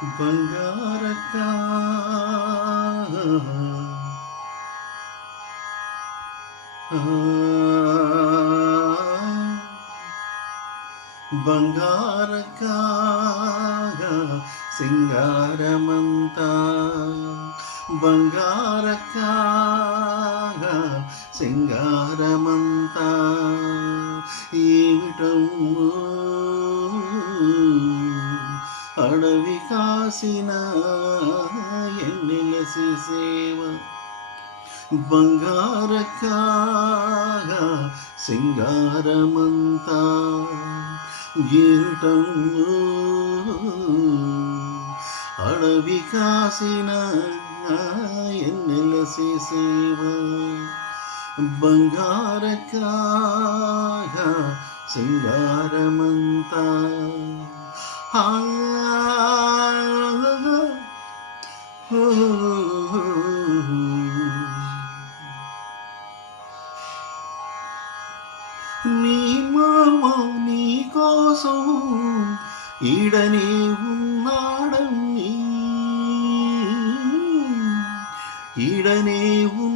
బంగారక్క బంగారక్క సింగారమంతా బంగారక్క సింగారమంతా ఏమిటమ్మో అడవి కాసిన ఎన్నెలసి సేవ. బంగారకాగ సింగారమంతా గీటము అడవి కాసిన ఎన్నెలసి సేవ. బంగారకాగ సింగారమంతా ఆ నీ మామ నీ కోసం ఈడనే ఉన్నాడని. ఈడనే ఉన్నాడని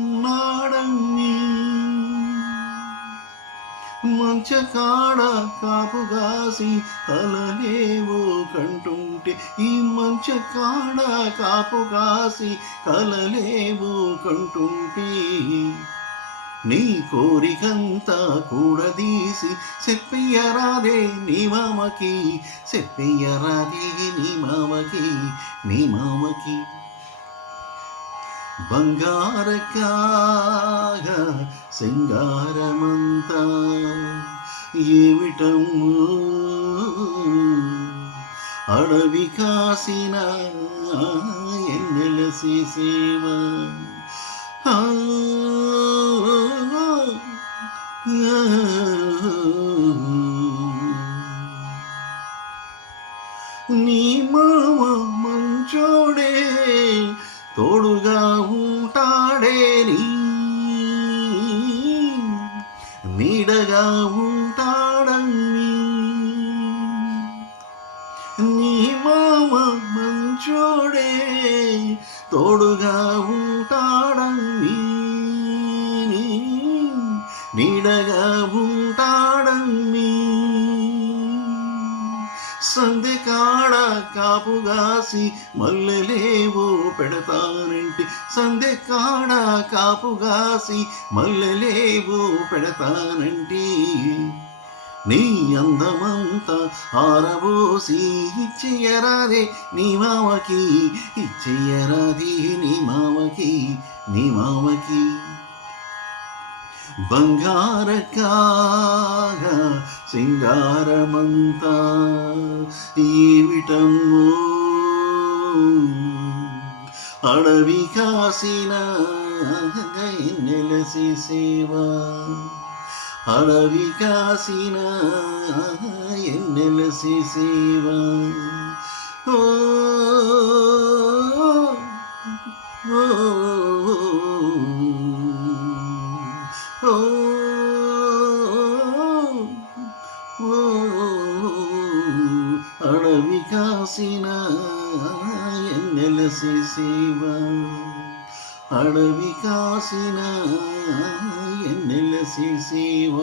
మంచ కాడ కాపుగాసి కలలేవో కంటుంటే ఈ మంచ కాడ కాపుగాసి కలలేవో కంటుంటే. నీ కోరికంతా కూడదీసి చెప్పయ్యరాదే నీ మామకి చెప్పయ్యరాదే నీ మామకి నీ మామకి. బంగారకాగ సింగారమంతా ఏమిటము అడవి కాసిన ఎన్నెల సేవ నీ మామ మంచోడే తోడుగా ఉంటాడే నీడగా ఉంటా తోడుగా ఉంటాడని నీడగా ఉంటాడని సందె కాడ కాపుగాసి మల్లెలేవో పెడతానంటే. సందె కాడ కాపుగాసి మల్లెలేవో పెడతానంటే. నీ అందమా ఆరబోసి ఇచ్చేయరాదే నీ మామకి ఇచ్చేయరాదే నీ మామకి నీ మామకి. బంగారకాగ సింగారమంతా ఏమిటమ్మో అడవి కాసిన నెలసి సేవా. అడవి కాసిన ఎన్నెలసి సేవ ఓ ఓ, ఓ, ఓ, అడవి కాసిన ఎన్నెలసి సేవ